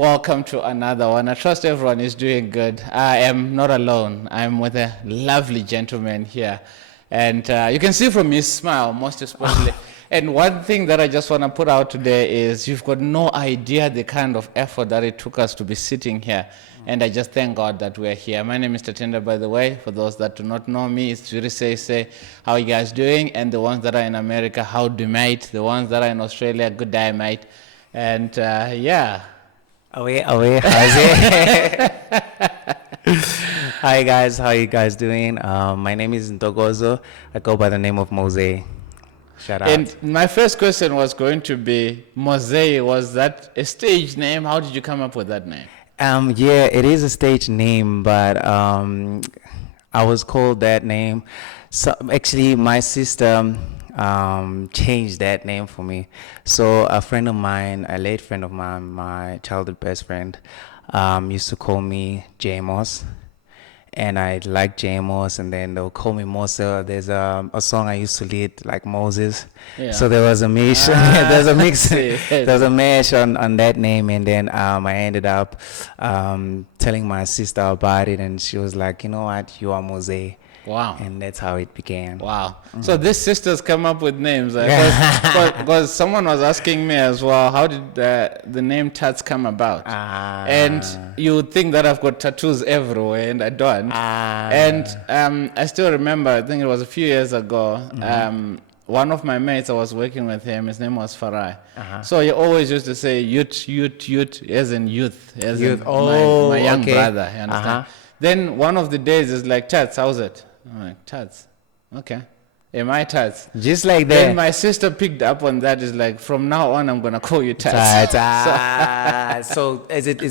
Welcome to another one. I trust everyone is doing good. I am not alone. I'm with a lovely gentleman here. And you can see from his smile, most especially. And one thing that I just want to put out today is you've got no idea the kind of effort that it took us to be sitting here. And I just thank God that we're here. My name is Tatenda, by the way. For those that do not know me, it's really say, how are you guys doing? And the ones that are in America, how do you mate? The ones that are in Australia, good day, mate. And yeah. Away, how's it? Hi guys, how you guys doing? My name is Ntogozo. I go by the name of Mosé. Shout out. And my first question was going to be, Mosé, was that a stage name? How did you come up with that name? Yeah, it is a stage name, but I was called that name. So actually, my sister changed that name for me. So a friend of mine, a late friend of mine, my childhood best friend, used to call me J-Moss. And I like J-Moss, and then they'll call me Mosé. There's a song I used to lead, like Moses. Yeah. So there was a mix. There's a mix. There's a mash on that name, and then I ended up telling my sister about it, and she was like, you know what, you are Mosé. Wow. And that's how it began. Wow. So these sisters come up with names. Because someone was asking me as well, how did the name Tats come about? And you would think that I've got tattoos everywhere, and I don't. And I still remember, I think it was a few years ago, one of my mates, I was working with him, his name was Farai. So he always used to say, youth, as in youth, as in my young brother, you understand? Then one of the days is like, Tats, how's it? I'm like, Tats, okay. Am I Tats? Just like that. Then my sister picked up on that. Is like, from now on, I'm gonna call you Tats. So is it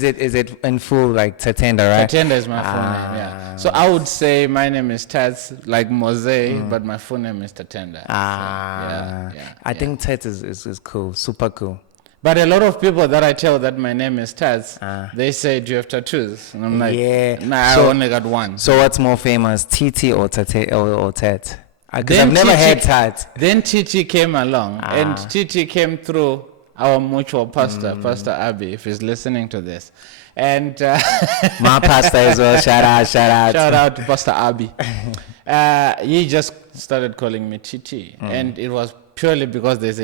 in full like Tatenda, right? Tatenda is my full name, yeah. So I would say my name is Tats, like Mosé, but my full name is Tatenda. I think Tats is cool, super cool. But a lot of people that I tell that my name is Tats, they say, do you have tattoos? And I'm like, nah, I only got one. So what's more famous, TT or Tat? Because I've never had Tat. Then TT came along, and TT came through our mutual pastor, Pastor Abi, if he's listening to this. And my pastor as well, shout out. Shout out to Pastor Abi. He just started calling me TT, and it was purely because there's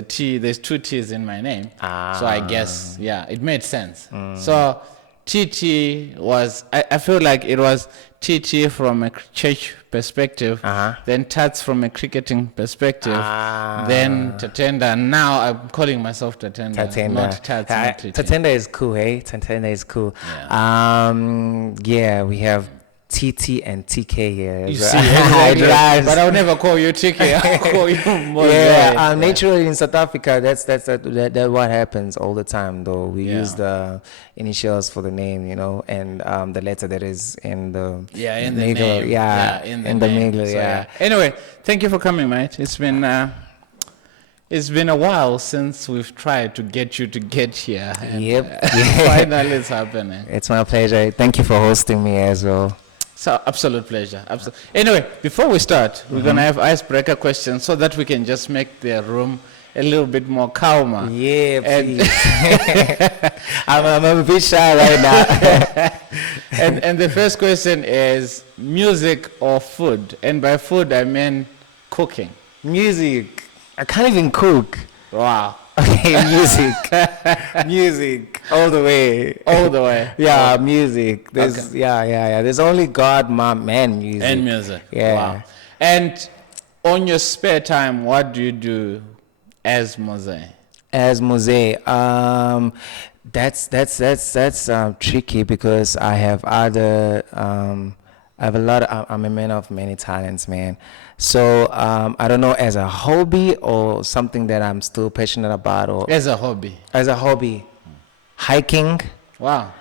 two T's in my name. So I guess, it made sense. So TT was, I feel like it was TT from a church perspective, then Tats from a cricketing perspective, then Tatenda. Now I'm calling myself Tatenda. Not Tats, not TT. Tatenda is cool, hey? Tatenda is cool. We have TT and TK here. You see, but I'll never call you TK. I'll call you Mosé. Naturally in South Africa, that's what happens all the time. Though we use the initials for the name, you know, and the letter that is in the in the middle, in the middle. So, Anyway, thank you for coming, mate. It's been a while since we've tried to get you to get here. And, finally, it's happening. It's my pleasure. Thank you for hosting me as well. So, absolute pleasure. Anyway, before we start, we're going to have icebreaker questions so that we can just make the room a little bit more calmer. Yeah, please. I'm a bit shy right now. and the first question is music or food? And by food, I mean cooking. Music. I can't even cook. Wow. Okay, music, all the way. Yeah, music. There's There's only God, man, music. And music. Yeah. Wow. And on your spare time, what do you do as Mosé? As Mosé, that's tricky because I have I'm a man of many talents, man. So I don't know, as a hobby or something that I'm still passionate about, or as a hobby. Hiking. Wow.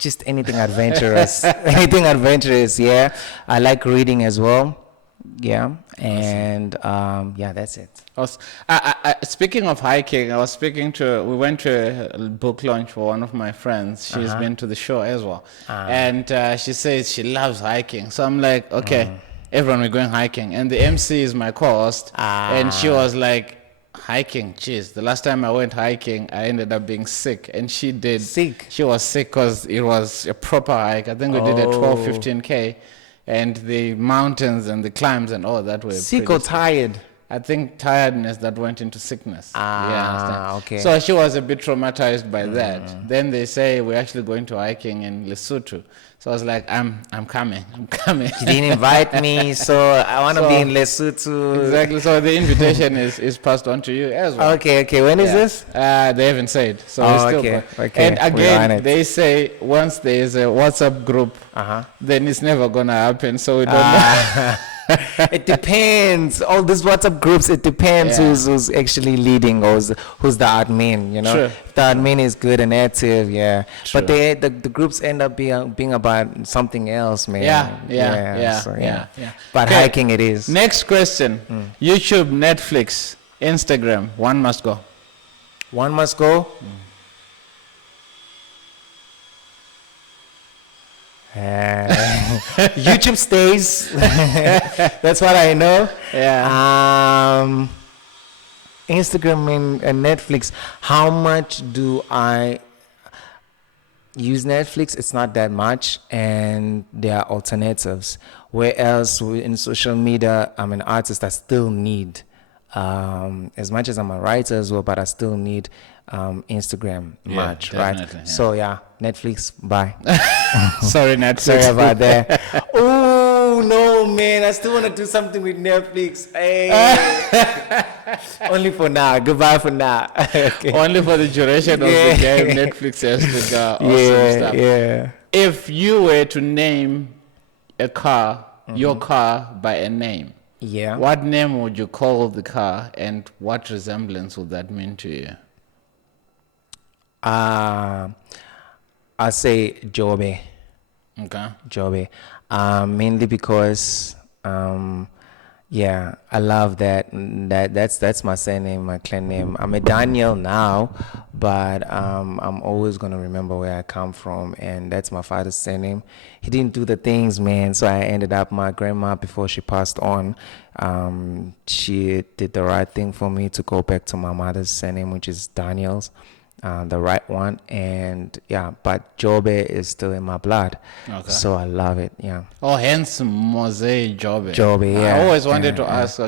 Just anything adventurous. Yeah. I like reading as well. Yeah. And that's it. Speaking of hiking, we went to a book launch for one of my friends. She's been to the show as well. And she says she loves hiking. So I'm like, okay, everyone, we're going hiking. And the MC is my co-host. And she was like, Hiking, jeez. The last time I went hiking, I ended up being sick. And she did. Sick? She was sick because it was a proper hike. I think we did a 12, 15K. And the mountains and the climbs and all that were Sick pretty or tired? I think tiredness that went into sickness. Okay. So she was a bit traumatized by that. Then they say we're actually going to hiking in Lesotho. So I was like, I'm coming. You didn't invite me, so I want to be in Lesotho. Exactly. So the invitation is passed on to you as well. Okay. When is this? They haven't said. So we still okay. go. Okay. And again, they say once there is a WhatsApp group, then it's never gonna happen. So we don't know. It depends. All these WhatsApp groups, it depends who's actually leading or who's the admin, you know. True. If the admin is good and active, yeah. True. But the groups end up being about something else, man. Yeah. But Okay. hiking it is. Next question. YouTube, Netflix, Instagram, one must go. One must go. YouTube stays. That's what I know. Yeah. Instagram and Netflix. How much do I use Netflix? It's not that much, and there are alternatives. Whereas in social media, I'm an artist. I still need, as much as I'm a writer as well, but I still need Instagram much, right? Yeah. So Netflix, bye. Sorry, Netflix. Sorry about that. Oh no, man! I still want to do something with Netflix. Hey. Only for now. Goodbye for now. Okay. Only for the duration of the game, Netflix has to go. Awesome stuff. Yeah. If you were to name a car, your car, by a name, what name would you call the car, and what resemblance would that mean to you? I say Jobe. Okay. Jobe. Mainly because I love that's my surname, my clan name. I'm a Daniel now, but I'm always gonna remember where I come from, and that's my father's surname. He didn't do the things, man, so I ended up, my grandma, before she passed on, she did the right thing for me to go back to my mother's surname, which is Daniels. The right one, and but Jobe is still in my blood, so I love it. Hence Mosé Jobe. Jobe, I always wanted to ask,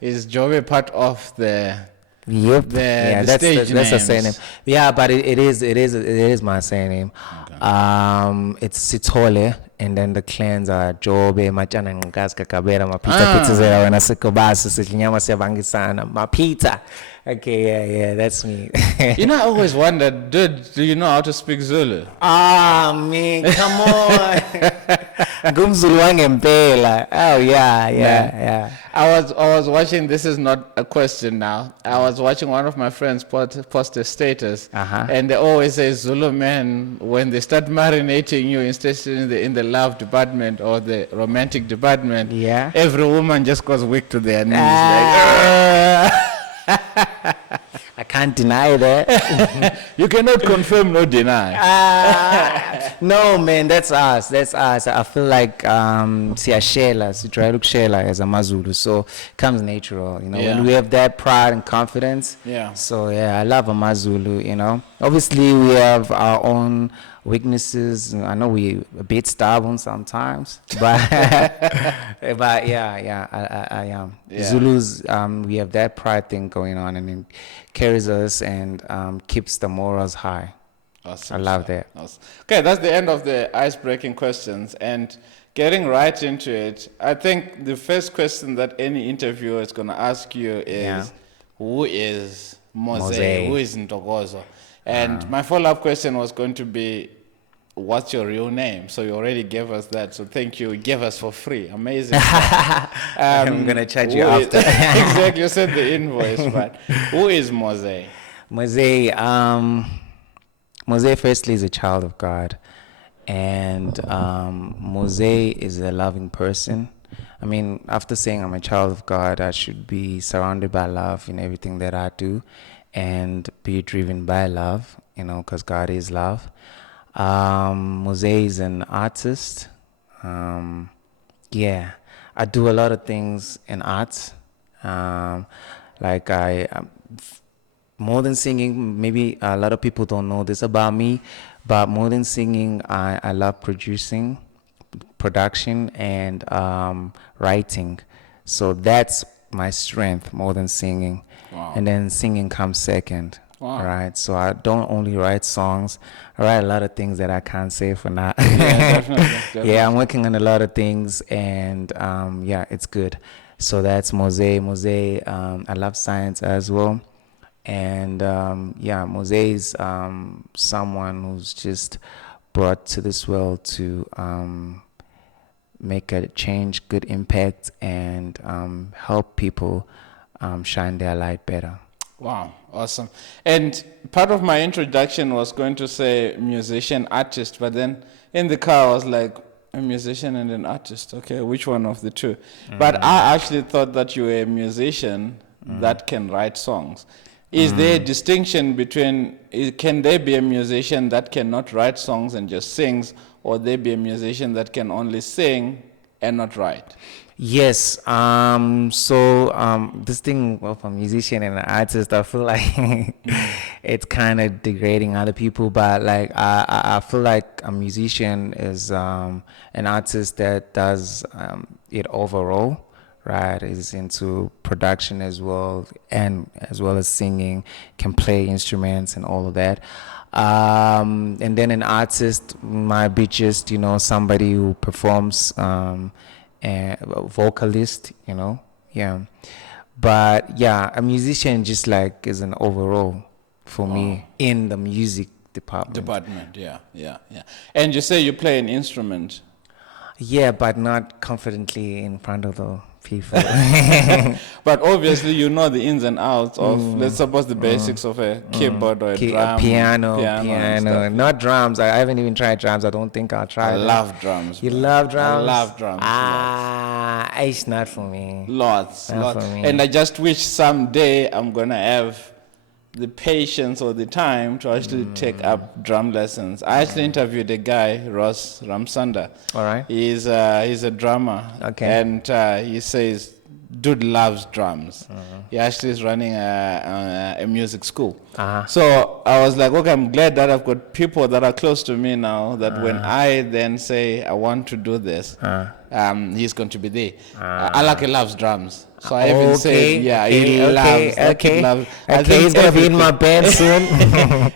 is Jobe part of the stage that's a names? surname. But it is my surname. It's Sitole, and then the clans are Jobe, Machana Ngaska Kabera, Mapita Pizzera, and Asikobas, Siciliama Sevangisana, Mapita. Okay, that's me. I always wondered, dude, do you know how to speak Zulu? Man, come on. Gumzulu wangempela. Oh yeah. I was watching, this is not a question now. I was watching one of my friends post a status, and they always say Zulu men, when they start marinating you, especially in the love department or the romantic department, every woman just goes weak to their knees. I can't deny that. You cannot confirm nor deny. No, man, that's us. I feel like siyashela, try to share as a Mazulu, so it comes natural, when we have that pride and confidence. So I love a Mazulu, Obviously we have our own weaknesses. I know we a bit stubborn sometimes, but I am. Zulus, we have that pride thing going on, and it carries us and keeps the morals high. Awesome. I love that. Awesome. Okay, that's the end of the ice-breaking questions, and getting right into it. I think the first question that any interviewer is going to ask you is, who is Mosé? Who is Ntokozo? And my follow-up question was going to be, what's your real name? So you already gave us that. So thank you. You gave us for free. Amazing. I'm going to charge you after. Exactly. You sent the invoice, but who is Mosé? Mosé firstly is a child of God. And Mosé is a loving person. I mean, after saying I'm a child of God, I should be surrounded by love in everything that I do and be driven by love, because God is love. Mosé is an artist. I do a lot of things in art. Like more than singing, maybe a lot of people don't know this about me, but more than singing, I love production, and writing. So that's my strength more than singing. Wow. And then singing comes second. Wow. All right. So I don't only write songs, I write a lot of things that I can't say for now. Yeah, definitely. Yeah, I'm working on a lot of things, and yeah, it's good. So that's Mosé. Mosé, I love science as well. And yeah, Mosé is someone who's just brought to this world to make a change, good impact, and help people shine their light better. Wow, awesome. And part of my introduction was going to say musician, artist, but then in the car I was like, a musician and an artist. Okay, which one of the two? But I actually thought that you were a musician that can write songs. Is there a distinction between, can there be a musician that cannot write songs and just sings, or there be a musician that can only sing and not write? Yes. This thing of a musician and an artist, I feel like it's kind of degrading other people. But like, I feel like a musician is an artist that does it overall. Right, is into production as well, and as well as singing, can play instruments and all of that. And then an artist might be just, somebody who performs, a vocalist, yeah. But yeah, a musician just like is an overall for me in the music department. Yeah. And you say you play an instrument. Yeah, but not confidently in front of the people. But obviously you know the ins and outs of, let's suppose, the basics of a keyboard or a drum. Piano. Not drums. I haven't even tried drums. I don't think I'll try them. Love drums. You love drums? I love drums. It's not for me. Lots. For me. And I just wish someday I'm going to have the patience or the time to actually take up drum lessons. I actually interviewed a guy, Ross Ramsanda. All right. He's a drummer. Okay. And he says, dude loves drums. He actually is running a music school. So I was like, okay, I'm glad that I've got people that are close to me now, that when I then say I want to do this, he's going to be there. Alake loves drums. So I even said, he loves. He's going to be in my band soon.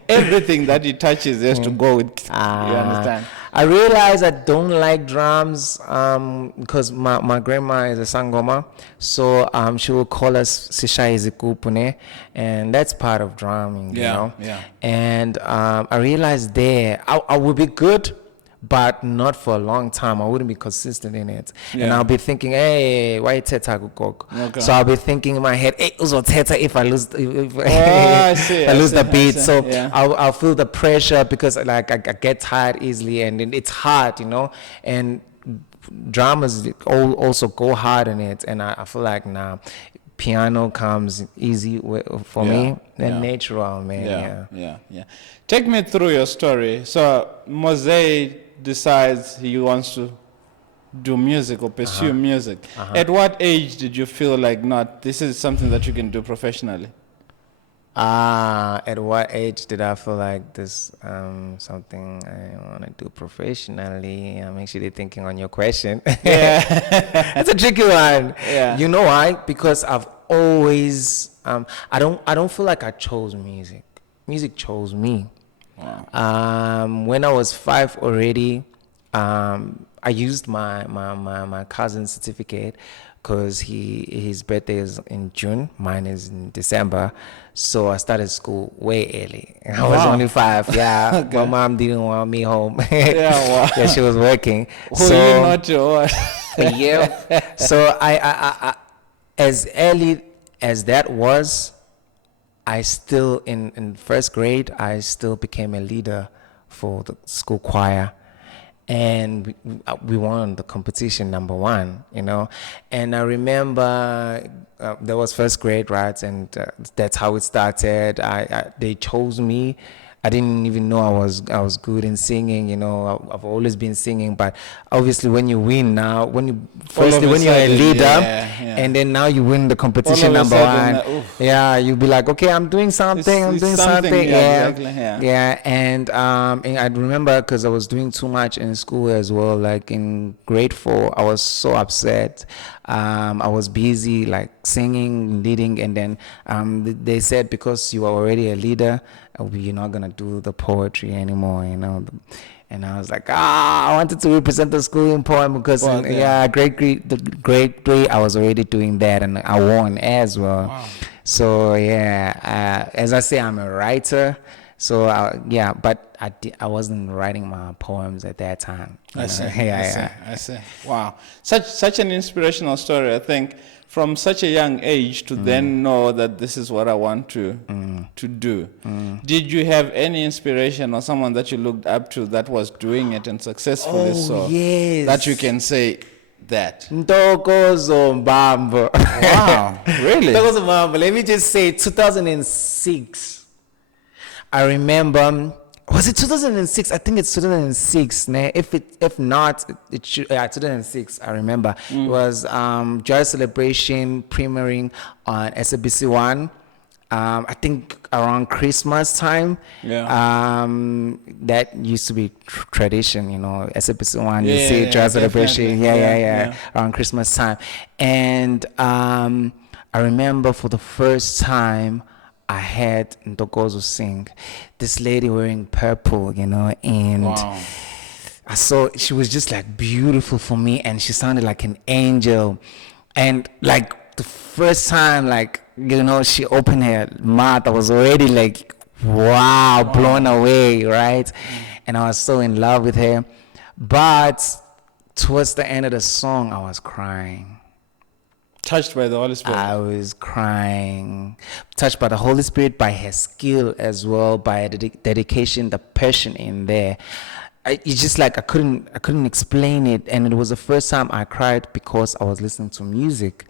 Everything that he touches has to go with. You understand? I realize I don't like drums because my grandma is a sangoma, so she will call us Sisha Izikupune, and that's part of drumming, you know? Yeah. And I realized I would be good, but not for a long time. I wouldn't be consistent in it. Yeah. And I'll be thinking, hey, why teta kukok? Okay. So I'll be thinking in my head, hey, uzo teta if I lose I lose the beat. So yeah. I'll feel the pressure because like I get tired easily, and it's hard, and dramas also go hard in it, and I feel like piano comes easy for me than natural, man. Yeah. Take me through your story. So Mosé decides he wants to do music or pursue music. At what age did you feel like, this is something that you can do professionally? At what age did I feel like this something I want to do professionally? I'm actually thinking on your question. Yeah. It's a tricky one. Yeah. You know why? Because I've always I don't feel like I chose music. Music chose me. Wow. When I was 5 already, I used my cousin's certificate because his birthday is in June, mine is in December. So I started school way early. I was only 5. Yeah, Okay. My mom didn't want me home. Wow. Yeah, she was working. Who you not to? Yeah. So I as early as that was, I still in first grade I still became a leader for the school choir, and we won the competition number 1, and I remember there was first grade, right, and that's how it started. They chose me I didn't even know I was good in singing. I've always been singing, but obviously when you win now, firstly when you're a leader, and then now you win the competition number one, you'll be like, okay, I'm doing something. Yeah, exactly. And I remember because I was doing too much in school as well. Like in grade 4, I was so upset. I was busy like singing, leading, and then they said because you are already a leader, you're not gonna do the poetry anymore, And I was like, I wanted to represent the school in poem because grade 3 I was already doing that, and I won as well. Wow. So as I say, I'm a writer. So but I wasn't writing my poems at that time. I see. Wow, such an inspirational story. I think from such a young age to then know that this is what I want to do. Did you have any inspiration or someone that you looked up to that was doing it and successfully? Yes. That you can say that. Ntokozo Mbambo. Wow, really? Ntokozo Mbambo. Let me just say 2006. I remember, was it 2006? I think it's 2006. If not, it should. 2006. I remember it was Joy Celebration premiering on SABC 1. I think around Christmas time. Yeah. That used to be tradition, SABC 1. Yeah, you see Joy Celebration. Yeah. Around Christmas time, and I remember for the first time I had Ntokozo sing. This lady wearing purple, and wow. I saw she was just like beautiful for me, and she sounded like an angel. And like the first time, she opened her mouth, I was already like, wow, blown away, right? And I was so in love with her. But towards the end of the song, I was crying. Touched by the Holy Spirit. I was crying. Touched by the Holy Spirit, by her skill as well, by the dedication, the passion in there. It's just like I couldn't explain it, and it was the first time I cried because I was listening to music.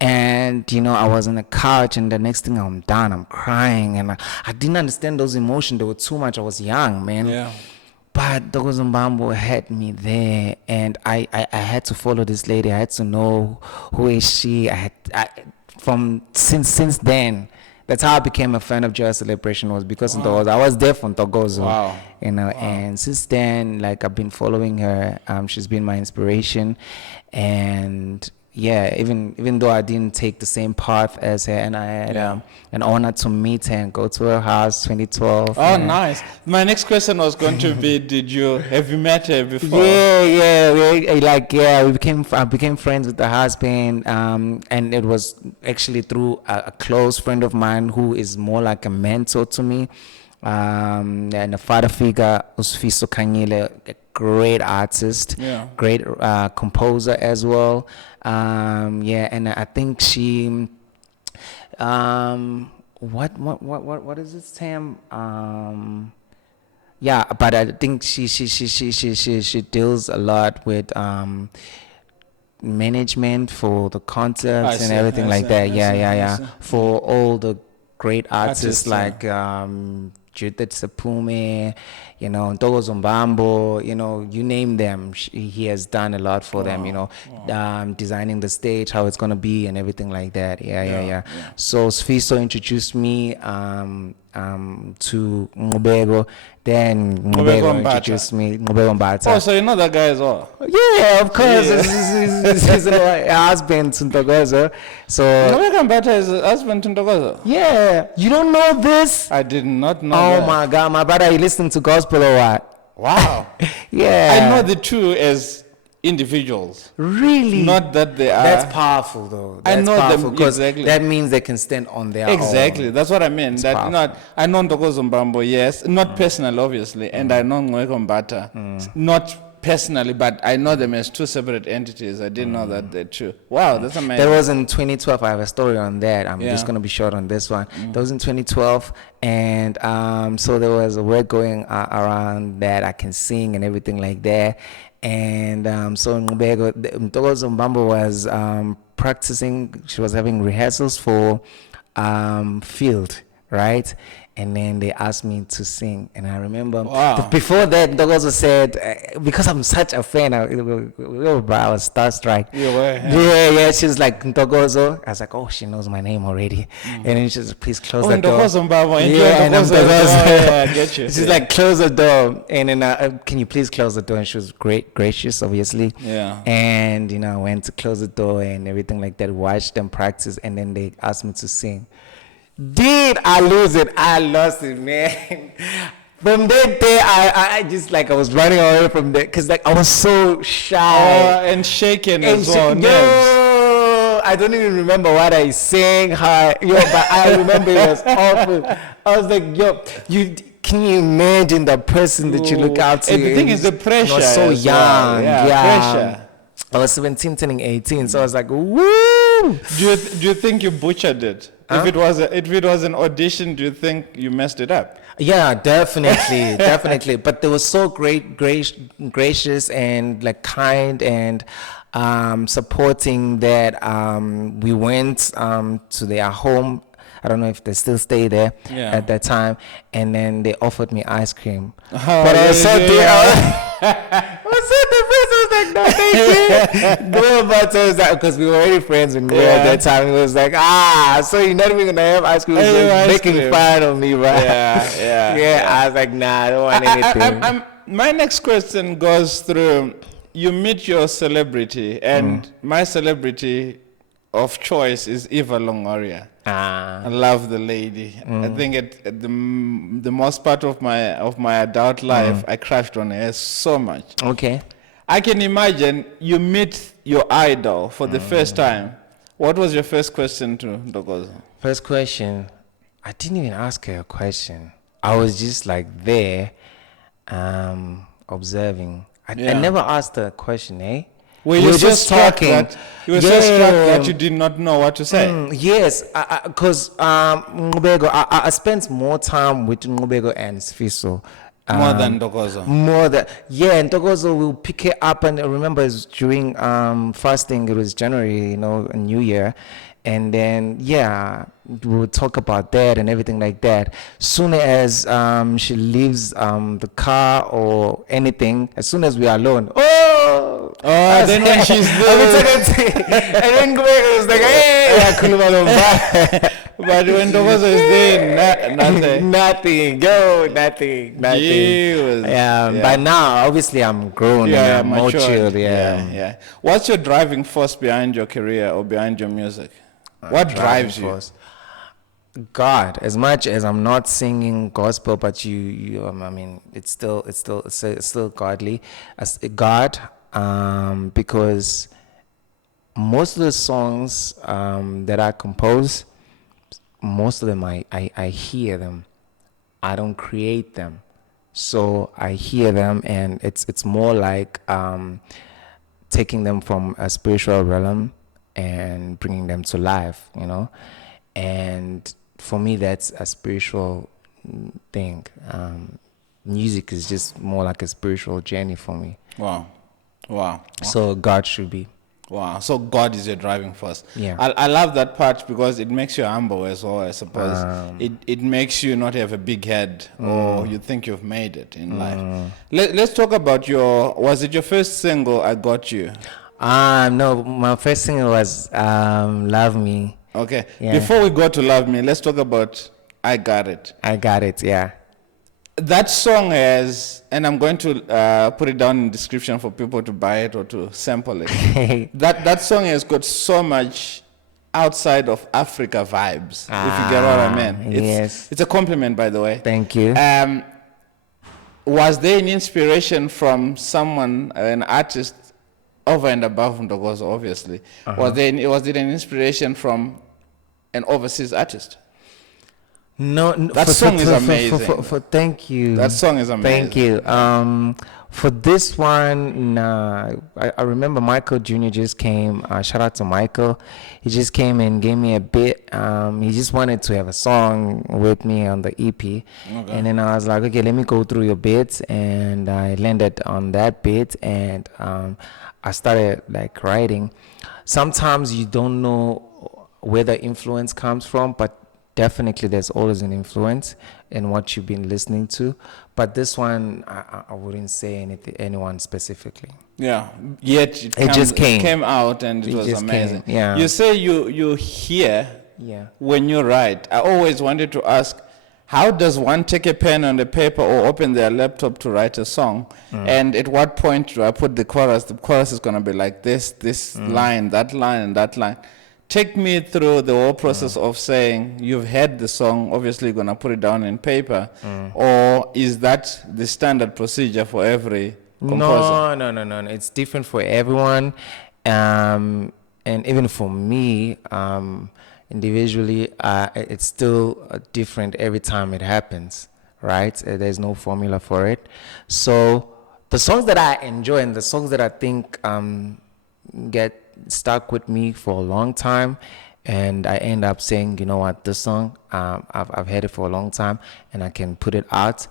And I was on the couch, and the next thing I'm done, I'm crying, and I didn't understand those emotions. They were too much. I was young, man. Yeah. But Ntokozo Mbambo had me there, and I had to follow this lady. I had to know who is she. Since then, that's how I became a fan of Joy Celebration, was because of Ntokozo. I was there for Ntokozo. Wow. And since then, I've been following her. She's been my inspiration, and even though I didn't take the same path as her, and I had an honor to meet her and go to her house 2012. Oh, nice. My next question was going to be, have you met her before? I became friends with the husband, and it was actually through a close friend of mine who is more like a mentor to me, and a father figure, Usfiso Kanyile, a great artist, great composer as well. And I think she, what is this term? But I think she deals a lot with management for the concerts and everything like that. For all the great artists like Judith Sapume, Ntokozo Mbambo, you name them, he has done a lot for them, designing the stage, how it's going to be and everything like that. So Sfiso introduced me to Ngubego, then Ngubego introduced me, Ngubego Mbata. Oh, so you know that guy as well? Yeah, of course. He's a husband to Ntokozo. So Ngubego Mbata is a husband to Ntokozo? Yeah. You don't know this? I did not know that. Oh my God, my brother, you listening to gospel or what? Wow. Yeah. I know the two as individuals. Really? Not that they are. That's powerful, though. I know powerful, them exactly. That means they can stand on their own. Exactly. That's what I mean. I know Ntokozo Mbambo, yes, not personally, obviously, and I know Ngubego Mbata, not personally, but I know them as two separate entities. I didn't know that they're two. Wow, that's amazing. That was in 2012. I have a story on that. I'm just going to be short on this one. That was in 2012, and so there was a word going around that I can sing and everything like that. And so Ntokozo Mbambo was practicing. She was having rehearsals for field, right? and then they asked me to sing. And I remember Wow. before that, Ntokozo said, because I'm such a fan, I was starstruck. You were, Yeah. She was like, Ntokozo. I was like, oh, she knows my name already. And then she said, please close the door. Ntokozo Mbaba, Yeah, and I'm Ntokozo. Ntokozo. Yeah, I get you. She's like, close the door. And then, can you please close the door? And she was gracious, obviously. Yeah. And, I went to close the door and everything like that, watched them practice, and then they asked me to sing. Did I lose it? I lost it, man. From that day, I just I was running away from that because I was so shy. And shaken as well. Yo, I don't even remember what I sang. But I remember it was awful. I was like, yo, can you imagine the person that you look out to? And the thing is the pressure. I was so young. Yeah, pressure. I was 17, turning 18, so I was like, woo! Do you think you butchered it? Huh? If it was an audition, do you think you messed it up? Yeah, definitely, definitely. But they were so gracious and kind and supporting that we went to their home. I don't know if they still stay there at that time. And then they offered me ice cream. But I was so I was so depressed. I was like, no, thank you. No, but it was because we were already friends when we were at that time. It was like, so you're not even going to have ice cream? Making fun of me, right? Yeah. I was like, nah, I don't want anything. My next question goes through, you meet your celebrity, and my celebrity of choice is Eva Longoria. I love the lady. I think at the most part of my adult life, I crashed on her so much. Okay. I can imagine you meet your idol for the first time. What was your first question to Ntokozo? First question, I didn't even ask her a question. I was just there, observing. I never asked her a question, eh? We were just talking. You were so struck that you did not know what to say. Yes, because I spent more time with Ngubego and Sfiso. More than Ntokozo. Ntokozo will pick it up, and I remember it was during fasting. It was January, New Year, and then we'll talk about that and everything like that. Soon as she leaves the car or anything, as soon as we are alone, then when she's there, and then Ngubego was like, hey, but when Ntokozo is there, nothing. Nothing. But now, obviously, I'm grown and I'm matured. Yeah. What's your driving force behind your career or behind your music? What drives you? God. As much as I'm not singing gospel, but it's still godly. God, because most of the songs that I compose, most of them I hear them. I don't create them. So I hear them, and it's more like taking them from a spiritual realm and bringing them to life, And for me, that's a spiritual thing. Music is just more like a spiritual journey for me. Wow. So God should be. Wow. So God is your driving force. Yeah. I love that part because it makes you humble as well, I suppose. It makes you not have a big head or you think you've made it in life. Let's talk about was it your first single, I Got You? No, my first single was Love Me. Okay. Yeah. Before we go to Love Me, let's talk about I Got It. I Got It, yeah. That song has, and I'm going to put it down in the description for people to buy it or to sample it. that song has got so much outside of Africa vibes, if you get what I mean. It's a compliment, by the way. Thank you. Was there an inspiration from someone, an artist, over and above Ntokozo, obviously? Was it an inspiration from an overseas artist? No, that song is amazing. Thank you. That song is amazing. Thank you. For this one, I remember Michael Jr. just came. Shout out to Michael. He just came and gave me a bit. He just wanted to have a song with me on the EP. Okay. And then I was like, okay, let me go through your bits. And I landed on that bit. And I started writing. Sometimes you don't know where the influence comes from, but definitely there's always an influence. and what you've been listening to. But this one, I wouldn't say anyone specifically. Yeah, yet just came. It came out and it was amazing. Yeah. You say you hear when you write. I always wanted to ask, how does one take a pen on the paper or open their laptop to write a song? And at what point do I put the chorus? The chorus is going to be like this line, that line, and that line. Take me through the whole process of saying you've heard the song, obviously you're going to put it down in paper, or is that the standard procedure for every composer? No. It's different for everyone, and even for me, individually, it's still different every time it happens, right? There's no formula for it. So the songs that I enjoy and the songs that I think get stuck with me for a long time, and I end up saying, you know what, this song, I've heard it for a long time, and I can put it out,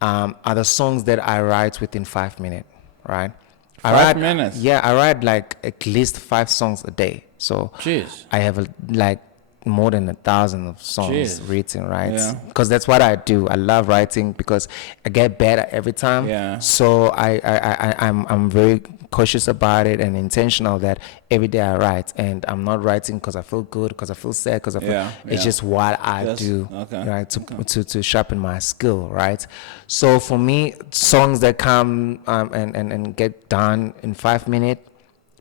are the songs that I write within 5 minutes, right? 5 minutes? Yeah, I write like at least 5 songs a day. So Jeez. I have like more than 1,000 of songs written, right? Yeah. Because that's what I do. I love writing because I get better every time. Yeah. So I'm very cautious about it and intentional that every day I write, and I'm not writing because I feel good, because I feel sad, because I feel it's just what I do, right? To sharpen my skill, right? So for me, songs that come and get done in 5 minutes,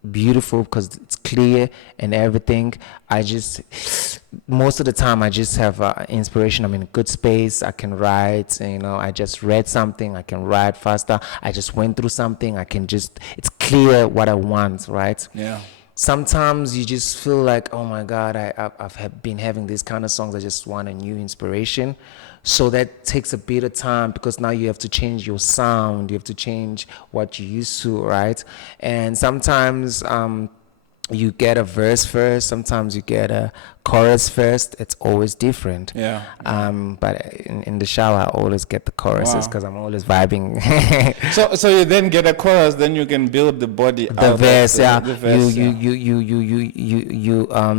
beautiful because it's clear and everything. I just, most of the time I just have inspiration. I'm in a good space. I can write, I just read something, I can write faster. I just went through something, it's clear what I want, right? Yeah. Sometimes you just feel like, oh my God, I've been having these kind of songs. I just want a new inspiration. So that takes a bit of time because now you have to change your sound. You have to change what you used to, right? And sometimes you get a verse first. Sometimes you get a chorus first. It's always different. Yeah. But in the shower, I always get the choruses because I'm always vibing. So you then get a chorus, then you can build the body. The verse, the verse, you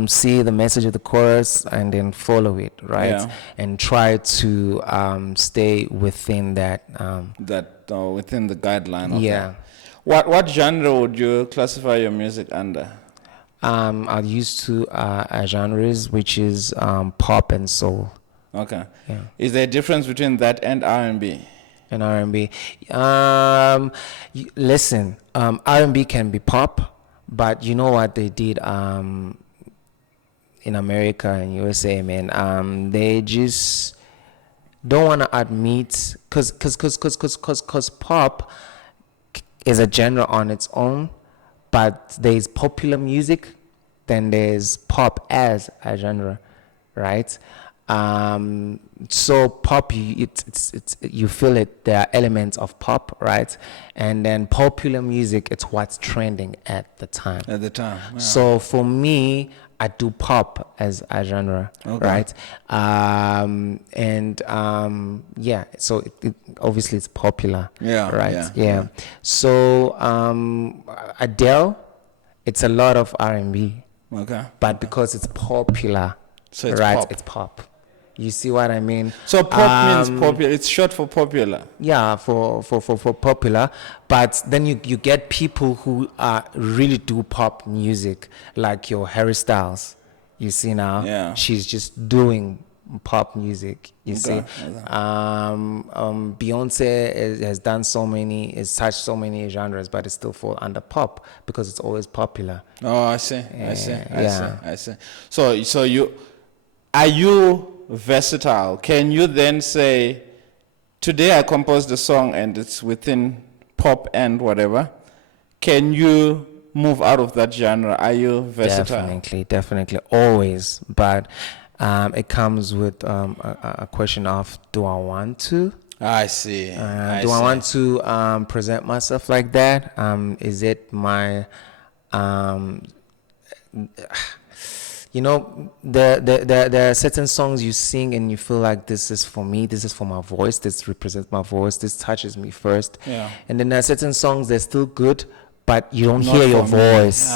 see the message of the chorus and then follow it, right? Yeah. And try to stay within that. Within the guideline. Yeah. What genre would you classify your music under? I'm used to genres which is pop and soul. Okay. Yeah. Is there a difference between that and R&B? And R&B. Listen, R&B can be pop, but you know what they did in America and USA, man? They just don't want to admit, cause pop is a genre on its own. But there's popular music, then there's pop as a genre, right? So pop, you feel it. There are elements of pop, right? And then popular music, it's what's trending at the time. Yeah. So for me, I do pop as a genre, right? So it obviously it's popular, right? Yeah. So Adele, it's a lot of R&B, but because it's popular, so it's right? pop. It's pop. You see what I mean? So pop means popular. It's short for popular. Yeah, for popular. But then you get people who really do pop music, like your Harry Styles. You see now? Yeah. She's just doing pop music. You see? Beyonce has done has touched so many genres, but it still falls under pop because it's always popular. Oh, I see. I see. So are you versatile? Can you then say, today I composed a song and it's within pop and whatever? Can you move out of that genre? Are you versatile? Definitely, always. But it comes with a question of, do I want to? I see. I want to present myself like that? Is it my there are certain songs you sing and you feel like this is for me, this is for my voice, this represents my voice, this touches me first. Yeah. And then there are certain songs they're still good, but you don't Not hear your for me. voice.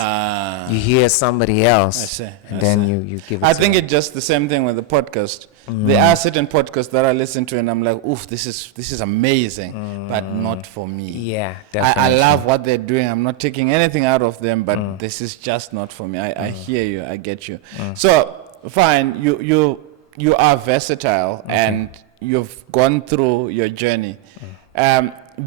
You hear somebody else. I see. And then you give it I to think them. it's just the same thing with the podcast. There are certain podcasts that I listen to and I'm like, oof, this is amazing, but not for me. Yeah, I definitely. love what they're doing. I'm not taking anything out of them, but this is just not for me. I hear you. I get you. So fine, you are versatile and you've gone through your journey.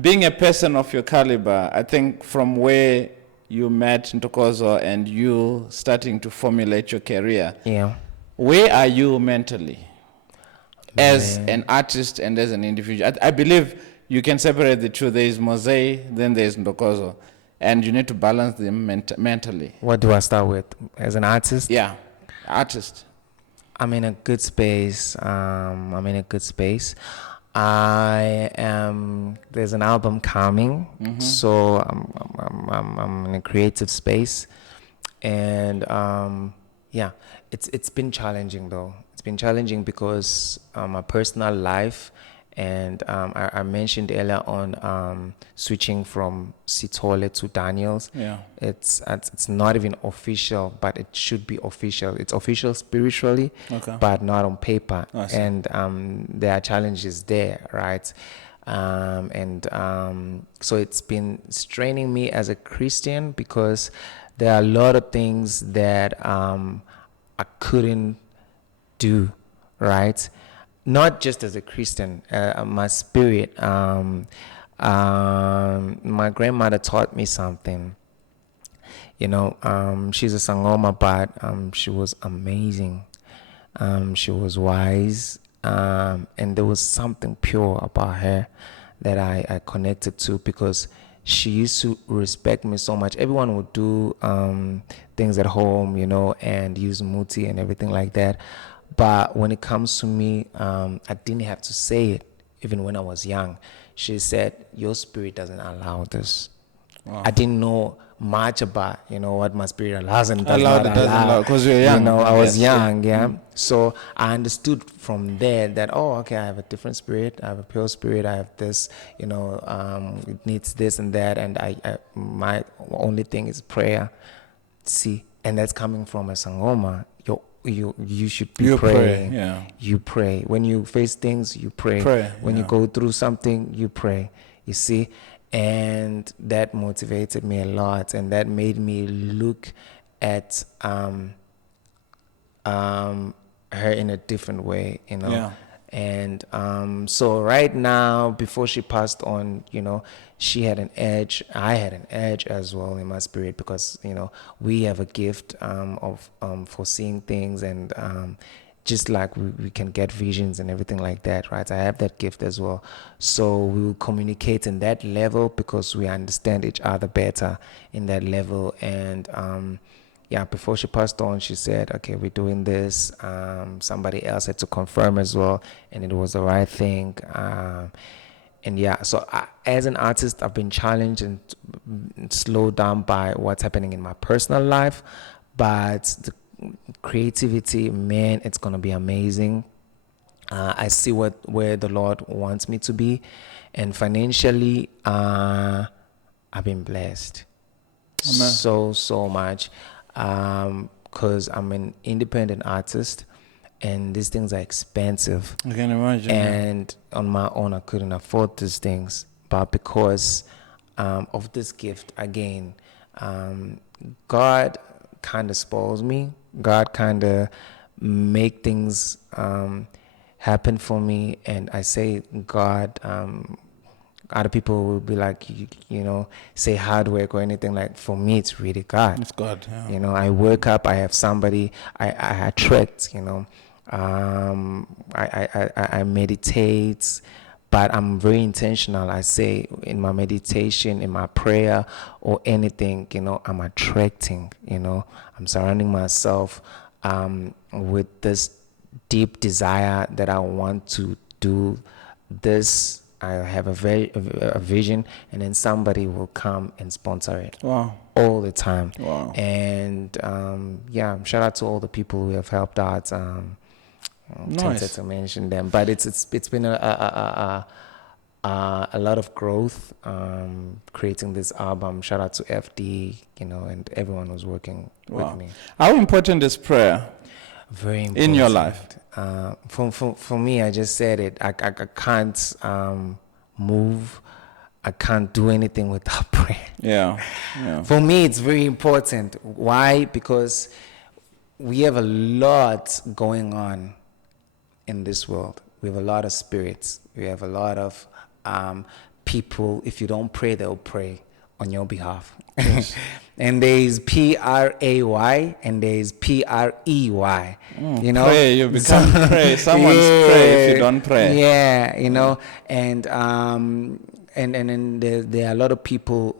Being a person of your caliber, I think from where you met Ntokozo and you starting to formulate your career, Yeah. where are you mentally as an artist and as an individual? I believe you can separate the two. There is Mosé, then there is Ntokozo, and you need to balance them mentally. What do I start with? As an artist? Yeah, artist. I'm in a good space. I am. There's an album coming, so I'm in a creative space, and yeah, it's been challenging though. It's been challenging because my personal life, and I mentioned earlier on switching from Sithole to Daniels. Yeah. It's not even official, but it should be official. It's official spiritually, Okay. but not on paper. I see. And there are challenges there, right? So it's been straining me as a Christian because there are a lot of things that I couldn't do, right? Not just as a Christian, my spirit. My grandmother taught me something. She's a sangoma, but she was amazing. She was wise, and there was something pure about her that I connected to because she used to respect me so much. Everyone would do things at home, and use muti and everything like that. But when it comes to me, I didn't have to say it, even when I was young. She said, your spirit doesn't allow this. Wow. I didn't know much about, what my spirit allows and does not allow. Because you're young. I was young, yeah. So I understood from there that, okay, I have a different spirit. I have a pure spirit. I have this, it needs this and that. And my only thing is prayer. See, and that's coming from a sangoma. You should be praying. Yeah. You pray. When you face things, you pray. When you go through something, you pray. You see? And that motivated me a lot, and that made me look at her in a different way, Yeah. And so right now, before she passed on, she had an edge. I had an edge as well in my spirit because, we have a gift of foreseeing things, and just like we can get visions and everything like that, right? I have that gift as well. So we will communicate in that level because we understand each other better in that level. And before she passed on, she said, okay, we're doing this. Somebody else had to confirm as well, and it was the right thing. So as an artist, I've been challenged and slowed down by what's happening in my personal life, but the creativity, man, it's gonna be amazing. I see where the Lord wants me to be, and financially, I've been blessed. Amen. So much, because I'm an independent artist, and these things are expensive. I can imagine. And on my own, I couldn't afford these things, but because of this gift, again, God kind of spoils me. God kind of make things happen for me, and I say God. Other people will be like, say hard work or anything. Like, for me, it's really God. It's God. Yeah. I wake up, I have somebody, I attract. I meditate, but I'm very intentional. I say in my meditation, in my prayer, or anything, I'm attracting. I'm surrounding myself with this deep desire that I want to do this. I have a vision, and then somebody will come and sponsor it. Wow. All the time. Wow. And shout out to all the people who have helped out. Nice. To mention them, but it's been a A lot of growth, creating this album. Shout out to FD, and everyone who's working with me. How important is prayer? Very important. In your life? For me, I just said it. I can't move. I can't do anything without prayer. Yeah. For me, it's very important. Why? Because we have a lot going on in this world. We have a lot of spirits. We have a lot of people. If you don't pray, they'll pray on your behalf. Yes. And there's PRAY and there's PREY. Pray, you become pray. Someone's pray if you don't pray. Yeah, and there are a lot of people,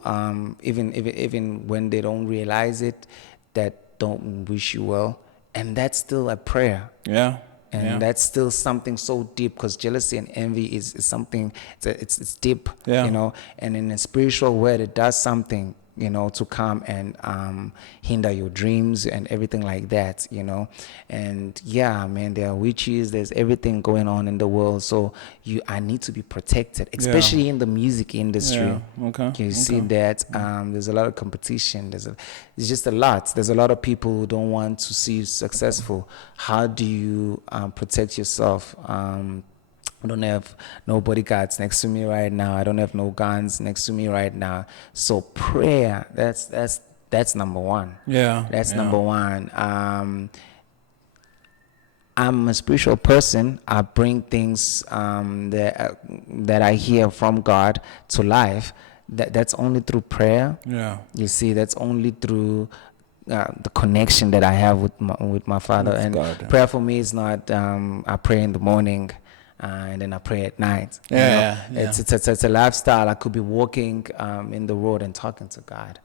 even when they don't realize it, that don't wish you well, and that's still a prayer. Yeah. And that's still something so deep, because jealousy and envy is something, it's deep, and in a spiritual world, it does something, to come and hinder your dreams and everything like that, and man, there are witches, there's everything going on in the world, so I need to be protected, especially in the music industry. You see that there's a lot of competition, it's just a lot. There's a lot of people who don't want to see you successful. How do you protect yourself? I don't have no bodyguards next to me right now. I don't have no guns next to me right now. So prayer, that's number one. That's number one. I'm a spiritual person. I bring things that I hear from God to life. That's only through prayer. You see, that's only through the connection that I have with my Father. And God. Prayer for me is not I pray in the morning and then I pray at night. It's a lifestyle. I could be walking in the road and talking to God,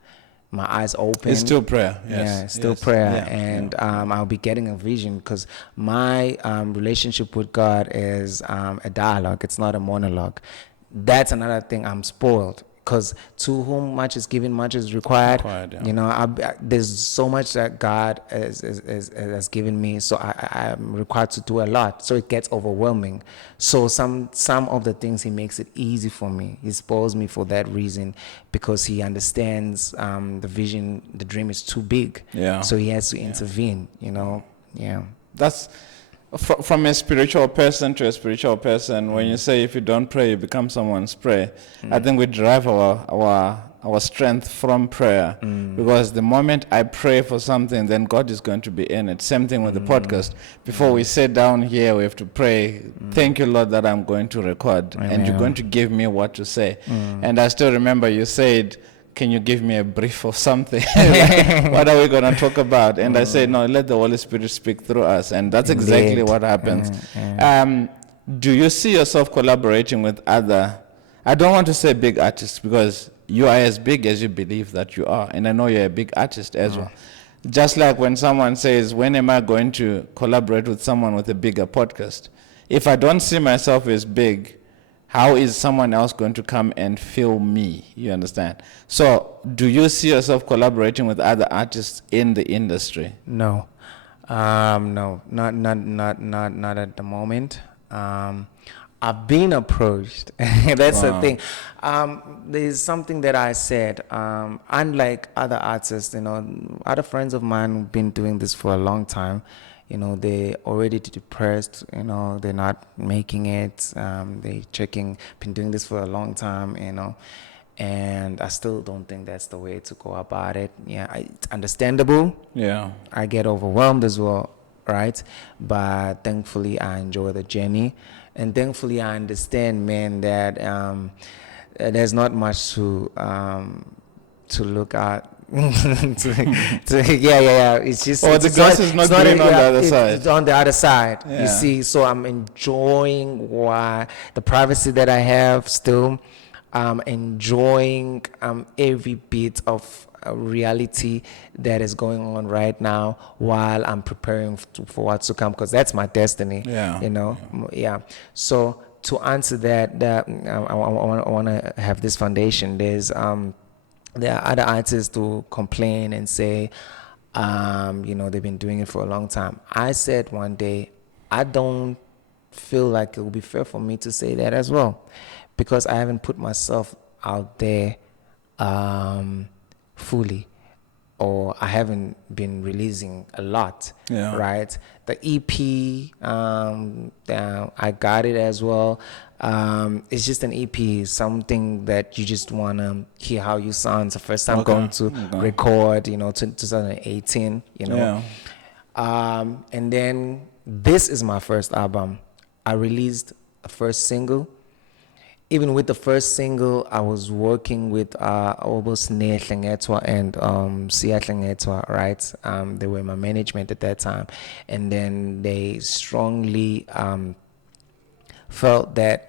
my eyes open. It's still prayer. It's still prayer. And I'll be getting a vision, because my relationship with God is a dialogue. It's not a monologue. That's another thing. I'm spoiled, because to whom much is given, much is required. There's so much that God has given me, so I'm required to do a lot, so it gets overwhelming. So some of the things he makes it easy for me. He spoils me for that reason, because he understands the vision, the dream is too big. So he has to intervene. That's from a spiritual person to a spiritual person. When you say if you don't pray, you become someone's prey. I think we derive our strength from prayer, because the moment I pray for something, then God is going to be in it. Same thing with the podcast. Before we sit down here, we have to pray. Thank you, Lord, that I'm going to record. Amen. And you're going to give me what to say. And I still remember you said, can you give me a brief of something? What are we going to talk about? And I said, no, let the Holy Spirit speak through us. And that's exactly what happens. Do you see yourself collaborating with other, I don't want to say big artists, because you are as big as you believe that you are. And I know you're a big artist as well. Just like when someone says, when am I going to collaborate with someone with a bigger podcast? If I don't see myself as big, how is someone else going to come and fill me? You understand? So, do you see yourself collaborating with other artists in the industry? No, no, not at the moment. I've been approached. That's the thing. There's something that I said. Unlike other artists, other friends of mine who've been doing this for a long time. They already depressed, they're not making it, been doing this for a long time, and I still don't think that's the way to go about it. It's understandable. I get overwhelmed as well, right? But thankfully I enjoy the journey, and thankfully I understand, man, that there's not much to look at. It's just the grass is not green on the other side. It's on the other side. You see, so I'm enjoying the privacy that I have still. I'm enjoying every bit of reality that is going on right now while I'm preparing for what's to come, because that's my destiny. So to answer that, I want to have this foundation. There are other artists who complain and say, they've been doing it for a long time. I said one day, I don't feel like it would be fair for me to say that as well, because I haven't put myself out there fully, or I haven't been releasing a lot, right? The EP, I got it as well. It's just an EP, something that you just want to hear how you sound. It's the first time going to record, 2018, and then this is my first album. I released a first single. Even with the first single, I was working with Obos Nehlengetswa and Sia Hlengetswa, right? They were my management at that time. And then they strongly felt that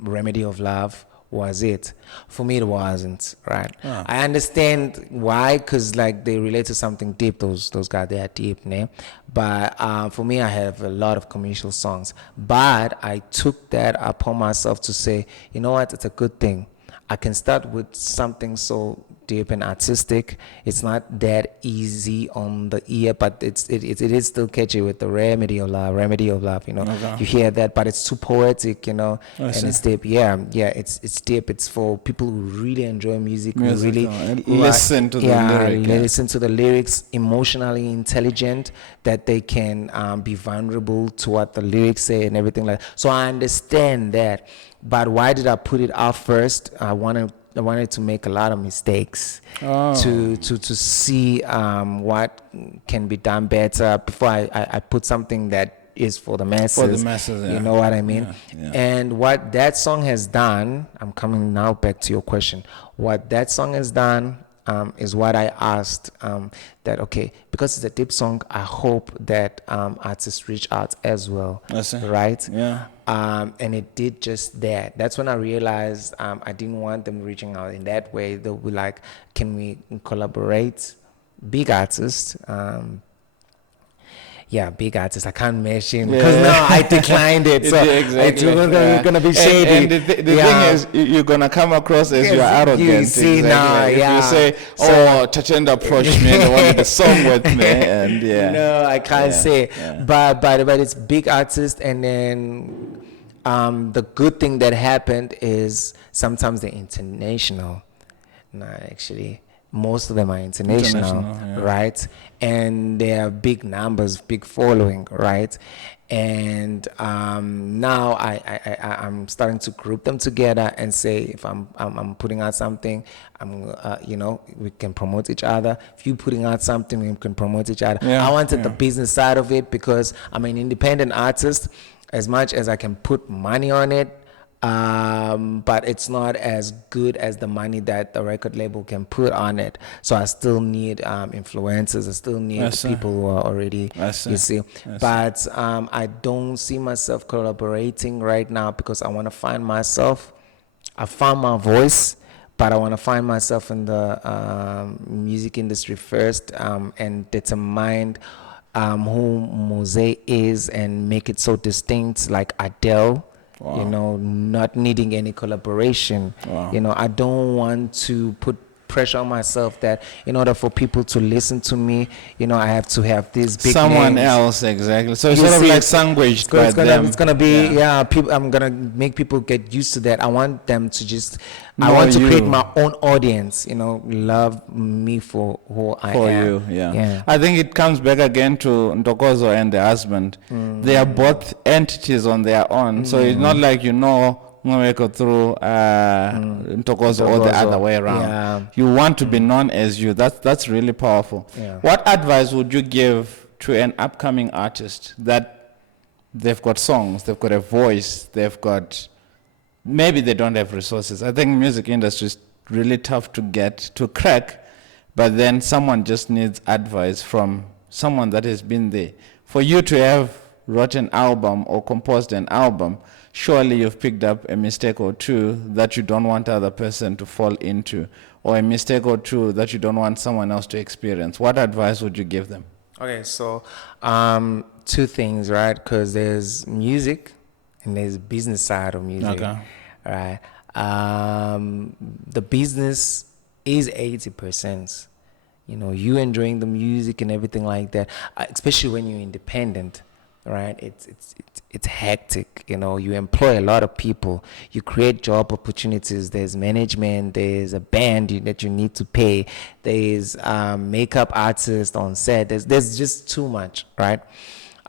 Remedy of Love was it. For me, it wasn't, right? I understand why, because like they relate to something deep. Those guys, they are deep, né? But for me, I have a lot of commercial songs. But I took that upon myself to say, you know what, it's a good thing. I can start with something so deep and artistic. It's not that easy on the ear, but it is still catchy with the remedy of love, You hear that, but it's too poetic, and it's deep. Yeah, it's deep. It's for people who really enjoy music, who really listen to the lyrics. Listen to the lyrics, emotionally intelligent, that they can be vulnerable to what the lyrics say and everything like that. So I understand that. But why did I put it out first? I wanted to make a lot of mistakes to see what can be done better before I put something that is for the masses. For the masses, yeah. You know what I mean? Yeah. And what that song has done, I'm coming now back to your question. What that song has done is what I asked, that, okay, because it's a deep song, I hope that artists reach out as well, right? Yeah. And it did just that. That's when I realized I didn't want them reaching out in that way. They'll be like, can we collaborate? Big artists. Big artists. I can't mention because now I declined it. So exactly. It's gonna be shady. And the thing is, you're gonna come across as you're arrogant. You see now, if you say, Tachenda approached me and wanted a song with me, and no, I can't say. Yeah. But it's big artists, and then the good thing that happened is sometimes they're international. No, actually, most of them are international, right? And they have big numbers, big following, right? And now I'm starting to group them together and say, if I'm putting out something, we can promote each other. If you're putting out something, we can promote each other. I wanted the business side of it because I'm an independent artist. As much as I can put money on it, but it's not as good as the money that the record label can put on it. So I still need influencers. I still need people who are already, you see. But I don't see myself collaborating right now because I want to find myself. I found my voice, but I want to find myself in the music industry first and determine who Mosé is and make it so distinct, like Adele. Wow. Not needing any collaboration. Wow. I don't want to put pressure on myself that in order for people to listen to me, I have to have this big someone names. Else, exactly. So it's sort of like sandwiched by them. It's gonna be people. I'm gonna make people get used to that. I want them to just. I want to create my own audience. Love me for who I am. For you, yeah. I think it comes back again to Ntokozo and the husband. They are both entities on their own. So it's not like go through Ntokozo or the other way around. Yeah. You want to be known as you. That's really powerful. Yeah. What advice would you give to an upcoming artist that they've got songs, they've got a voice, maybe they don't have resources? I think music industry is really tough to crack, but then someone just needs advice from someone that has been there. For you to have wrote an album or composed an album, surely you've picked up a mistake or two that you don't want the other person to fall into, or a mistake or two that you don't want someone else to experience. What advice would you give them? Okay, so two things, right? Because there's music and there's business side of music. Okay. Right. The business is 80%. You enjoying the music and everything like that, especially when you're independent. right? It's hectic. You employ a lot of people. You create job opportunities. There's management. There's a band that you need to pay. There's makeup artist on set. There's just too much, right?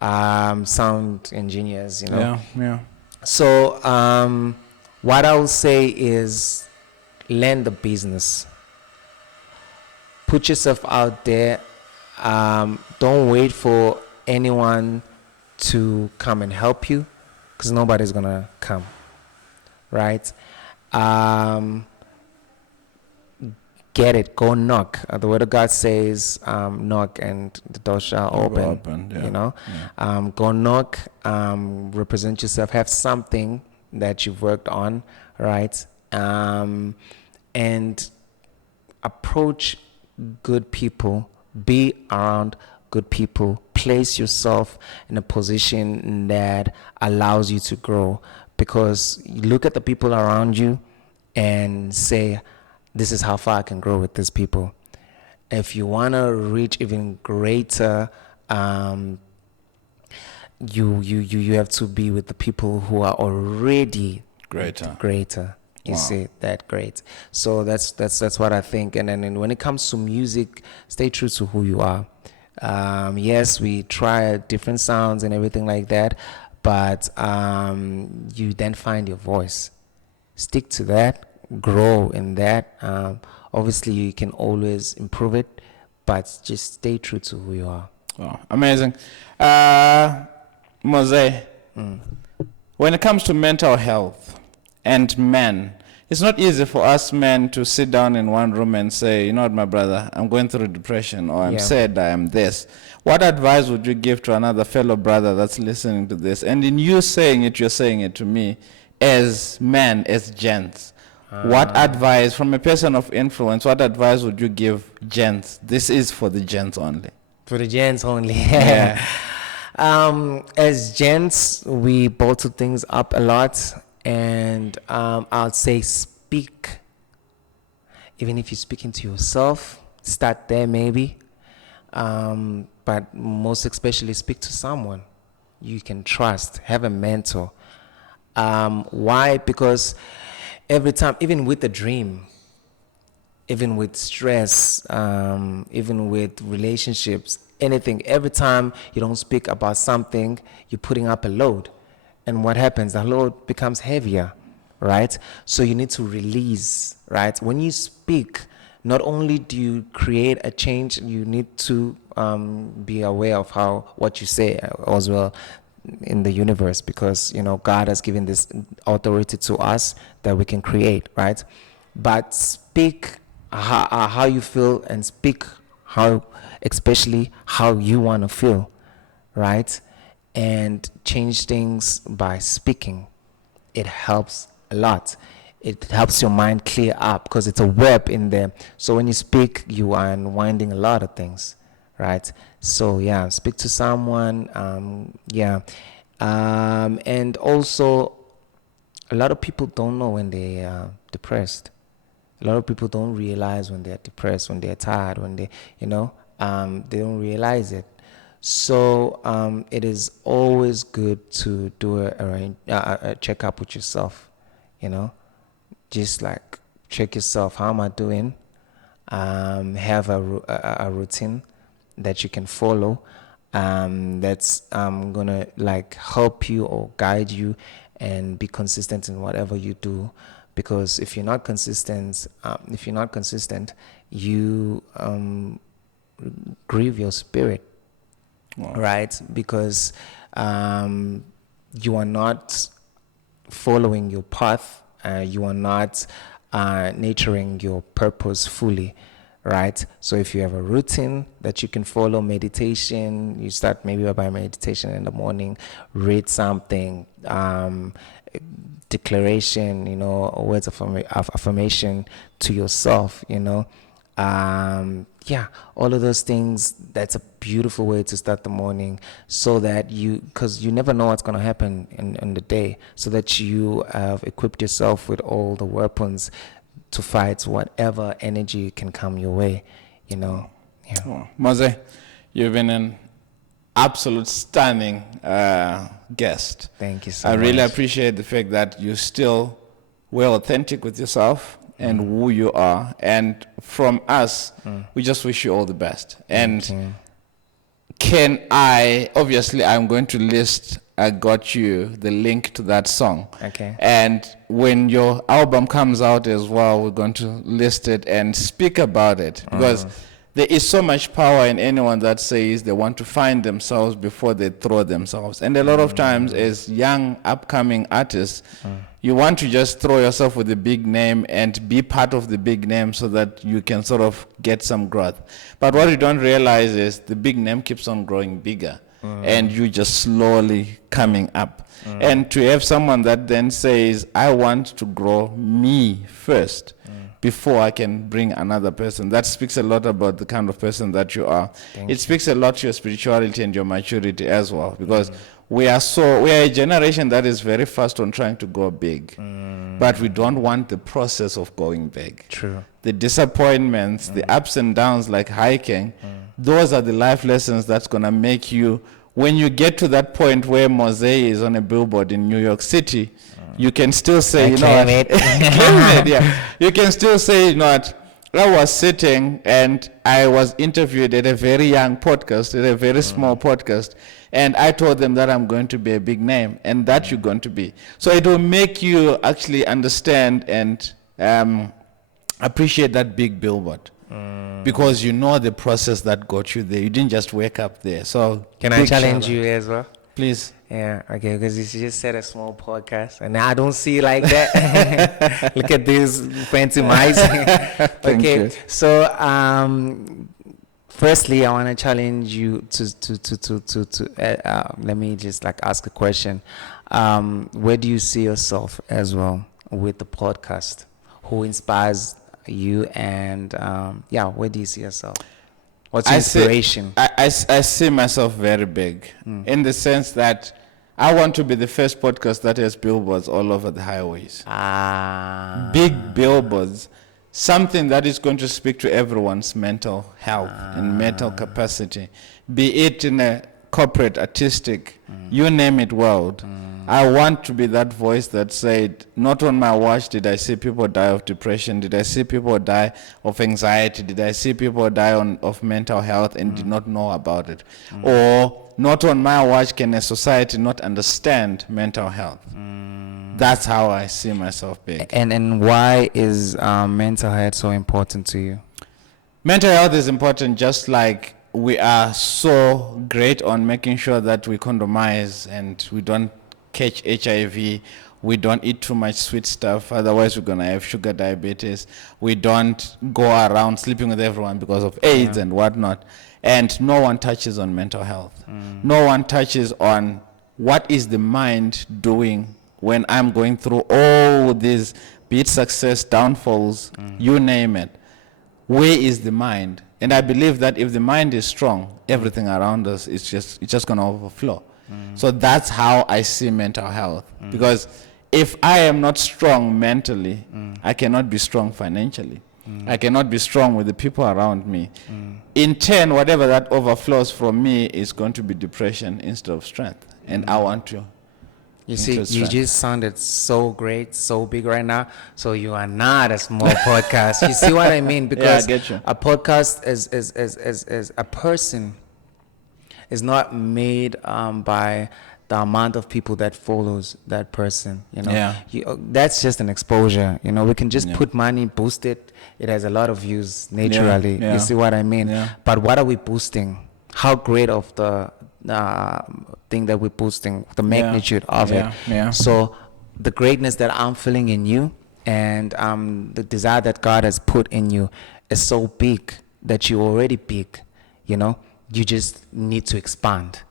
Sound engineers. Yeah. So what I will say is learn the business. Put yourself out there. Don't wait for anyone to come and help you, because nobody's gonna come, right? Get it. Go knock. The word of God says, knock and the door shall open. Yeah. Go knock. Represent yourself. Have something that you've worked on, right? And approach good people. Be around good people. Place yourself in a position that allows you to grow, because you look at the people around you and say, this is how far I can grow with these people. If you want to reach even greater, you have to be with the people who are already greater. You see, that great. So that's what I think. And then when it comes to music, stay true to who you are. Yes, we try different sounds and everything like that, but you then find your voice. Stick to that, grow in that. Obviously, you can always improve it, but just stay true to who you are. Wow, amazing. Mosé, when it comes to mental health and men, it's not easy for us men to sit down in one room and say, you know what, my brother, I'm going through depression, or I'm sad, I am this. What advice would you give to another fellow brother that's listening to this? And in you saying it, you're saying it to me as men, as gents. What advice, from a person of influence, what advice would you give gents? This is for the gents only. For the gents only. Yeah. As gents, we bottle things up a lot, and I'll say speak. Even if you're speaking to yourself, start there maybe. But most especially, speak to someone you can trust. Have a mentor. Why? Because every time, even with a dream, even with stress, even with relationships, anything, every time you don't speak about something, you're putting up a load. And what happens? The load becomes heavier, right? So you need to release, right? When you speak, not only do you create a change, you need to be aware of what you say as well in the universe, because God has given this authority to us that we can create, right? But speak how you feel, and speak especially how you want to feel, right? And change things by speaking. It helps a lot. It helps your mind clear up, because it's a web in there. So when you speak, you are unwinding a lot of things, right? So yeah, speak to someone. And also, a lot of people don't know when they are depressed. A lot of people don't realize when they're depressed, when they're tired, when they don't realize it. So it is always good to do a checkup with yourself. Just like check yourself. How am I doing? Have a routine that you can follow. That's gonna help you or guide you, and be consistent in whatever you do. Because if you're not consistent, you grieve your spirit. Wow. Right? Because you are not following your path. You are not nurturing your purpose fully, right? So if you have a routine that you can follow, meditation, you start maybe by meditation in the morning, read something, declaration, words of affirmation to yourself, all of those things. That's a beautiful way to start the morning, so that because you never know what's going to happen in the day, so that you have equipped yourself with all the weapons to fight whatever energy can come your way. Oh, Mosé, you've been an absolute stunning guest. Thank you so I much. really appreciate the fact that you still were authentic with yourself and who you are. And from us, we just wish you all the best. And obviously I'm going to list I Got You, the link to that song. Okay. And when your album comes out as well, we're going to list it and speak about it, because there is so much power in anyone that says they want to find themselves before they throw themselves. And a lot of times as young upcoming artists, you want to just throw yourself with a big name and be part of the big name so that you can sort of get some growth. But what you don't realize is the big name keeps on growing bigger. And you just slowly coming up. And to have someone that then says, I want to grow me first before I can bring another person, that speaks a lot about the kind of person that you are. It speaks a lot to your spirituality and your maturity as well, because we are a generation that is very fast on trying to go big, but we don't want the process of going big. True. The disappointments, the ups and downs, like hiking, those are the life lessons that's going to make you, when you get to that point where Mosé is on a billboard in New York City, you can still say, you know what, claim it, yeah. You can still say, you know what, I was sitting and I was interviewed at a very young podcast, at a very small podcast, and I told them that I'm going to be a big name, and that you're going to be. So it will make you actually understand and appreciate that big billboard, because you know the process that got you there. You didn't just wake up there. So Can I challenge you as well? Please. Yeah, okay, because you just said a small podcast, and I don't see it like that. Look at these fancy mics. Okay, you. so firstly, I want to challenge you to let me just like ask a question. Where do you see yourself as well with the podcast? Who inspires you, and where do you see yourself? What's your inspiration? I see myself very big, in the sense that I want to be the first podcast that has billboards all over the highways. Big billboards, something that is going to speak to everyone's mental health and mental capacity, be it in a corporate, artistic, you name it, world. I want to be that voice that said, not on my watch did I see people die of depression, did I see people die of anxiety, did I see people die of mental health and did not know about it. Or not on my watch can a society not understand mental health. That's how I see myself big. And why is mental health so important to you? Mental health is important, just like we are so great on making sure that we condomize and we don't catch HIV, we don't eat too much sweet stuff, otherwise we're going to have sugar diabetes. We don't go around sleeping with everyone because of AIDS and whatnot. And no one touches on mental health. No one touches on what is the mind doing when I'm going through all these, be it success, downfalls, you name it. Where is the mind? And I believe that if the mind is strong, everything around us is just going to overflow. So that's how I see mental health. Because if I am not strong mentally, I cannot be strong financially. I cannot be strong with the people around me. In turn, whatever that overflows from me is going to be depression instead of strength. And I want to. You see, you just sounded so great, so big right now. So you are not a small podcast. You see what I mean? Because I get you. A podcast is a person is not made by the amount of people that follows that person. You know, that's just an exposure. You know, we can just put money, boost it. It has a lot of views naturally. You see what I mean? But what are we boosting? How great of the thing that we're boosting, the magnitude of it. So the greatness that I'm feeling in you and the desire that God has put in you is so big that you're already big, you know. You just need to expand.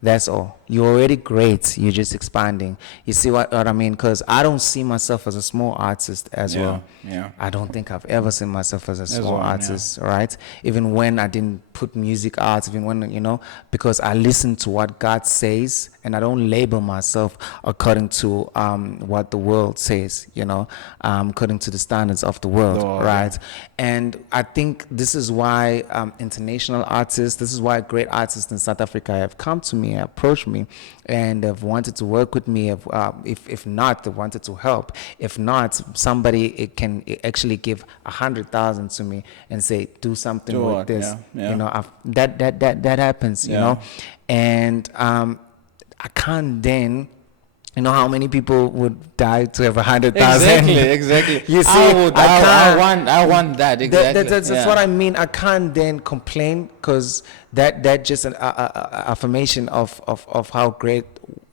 That's all. You're already great. You're just expanding. You see what I mean? Because I don't see myself as a small artist as well. Yeah. I don't think I've ever seen myself as a small well, yeah. artist, right? Even when I didn't put music out, even when, because I listen to what God says and I don't label myself according to what the world says, according to the standards of the world, right? Yeah. And I think this is why international artists, this is why great artists in South Africa have come to me, approached me, and have wanted to work with me. If not, they wanted to help. If not, somebody can actually give 100,000 to me and say, do something with this. Yeah. That happens, and I can't then. You know how many people would die to have 100,000? Exactly. You see, I want that. Exactly. That's what I mean. I can't then complain because that just an affirmation of how great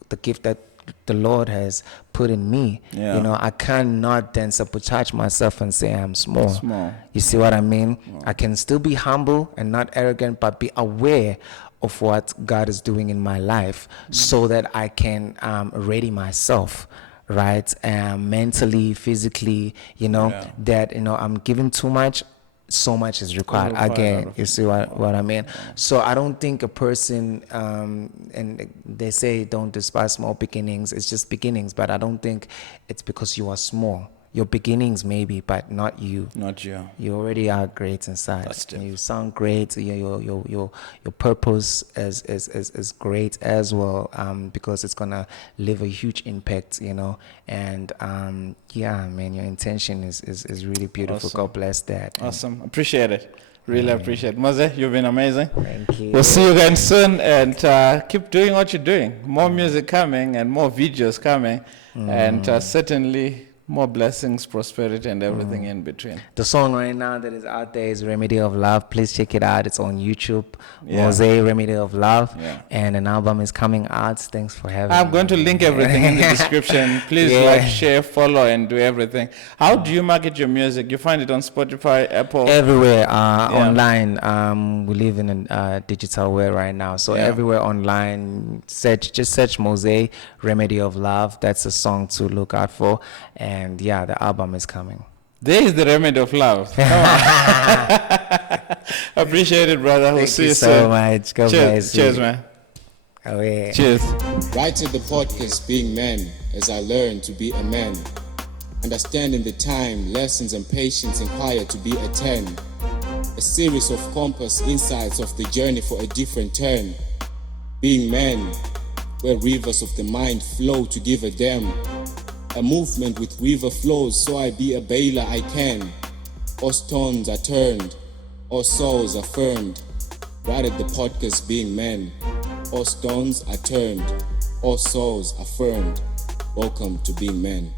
the gift that the Lord has put in me. Yeah. I cannot then sabotage myself and say I'm small. You see what I mean? I can still be humble and not arrogant, but be aware of what God is doing in my life, so that I can ready myself, right? Mentally, physically, that I'm giving too much, so much is required again. You see what I mean? So I don't think a person, and they say don't despise small beginnings, it's just beginnings, but I don't think it's because you are small. Your beginnings maybe, but not you. Not you. You already are great inside. That's it. You sound great. Your purpose is great as well, because it's gonna leave a huge impact, And man, your intention is really beautiful. Awesome. God bless that. Awesome. Appreciate it. Really appreciate it. Mosé, you've been amazing. Thank you. We'll see you again soon, and keep doing what you're doing. More music coming and more videos coming, and certainly more blessings, prosperity, and everything in between. The song right now that is out there is Remedy of Love. Please check it out. It's on YouTube. Mosé, Remedy of Love. Yeah. And an album is coming out. Thanks for having me. I'm going to link everything in the description. Please like, share, follow, and do everything. How do you market your music? You find it on Spotify, Apple? Everywhere online. We live in a digital world right now. So everywhere online, just search Mosé, Remedy of Love. That's a song to look out for. And the album is coming. There is the remedy of love. Come on. Appreciate it, brother. We'll see you soon. Thank you so much. God bless you. Cheers, man. Oh, yeah. Cheers. Writing the podcast Being Man as I learn to be a man. Understanding the time, lessons, and patience inquired to be a 10. A series of compass insights of the journey for a different turn. Being Man, where rivers of the mind flow to give a damn. A movement with river flows, so I be a bailer I can. All stones are turned, all souls affirmed. Right at the podcast Being Man. All stones are turned, all souls affirmed. Welcome to Being Man.